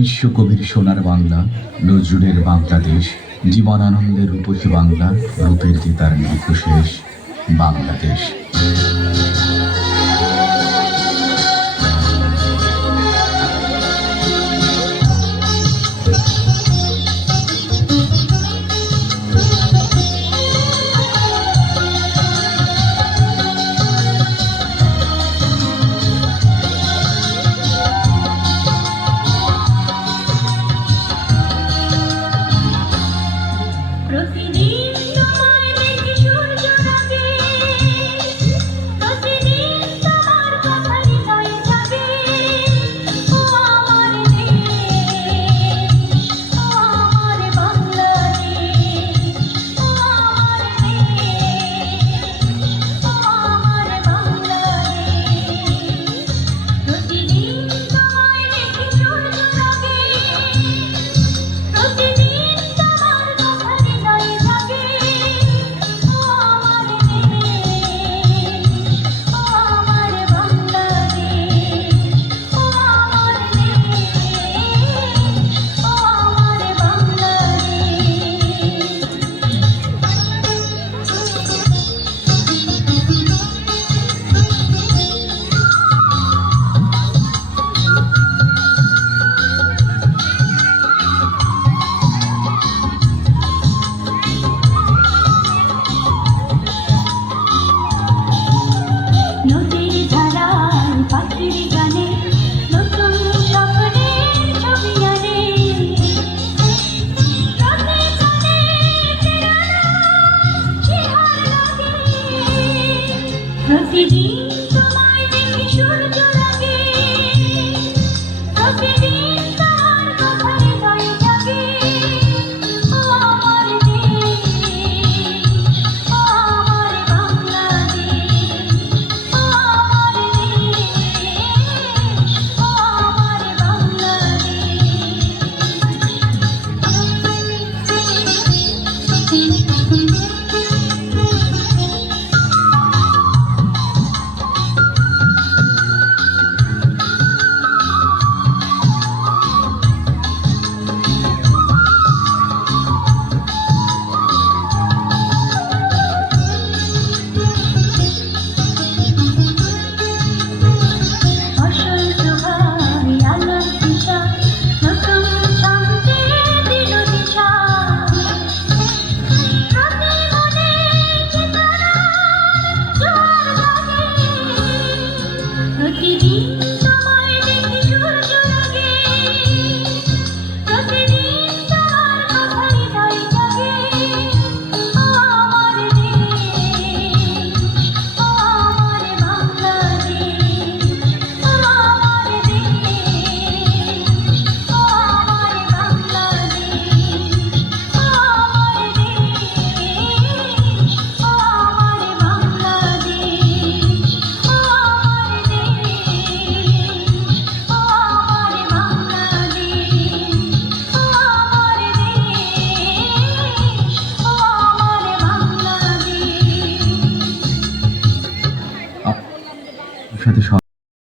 বিশ্ব কবির সোনার বাংলা নজরুলের বাংলাদেশ জীবনানন্দের রূপসী বাংলা রূপের যে তার নিকশেষ বাংলাদেশ।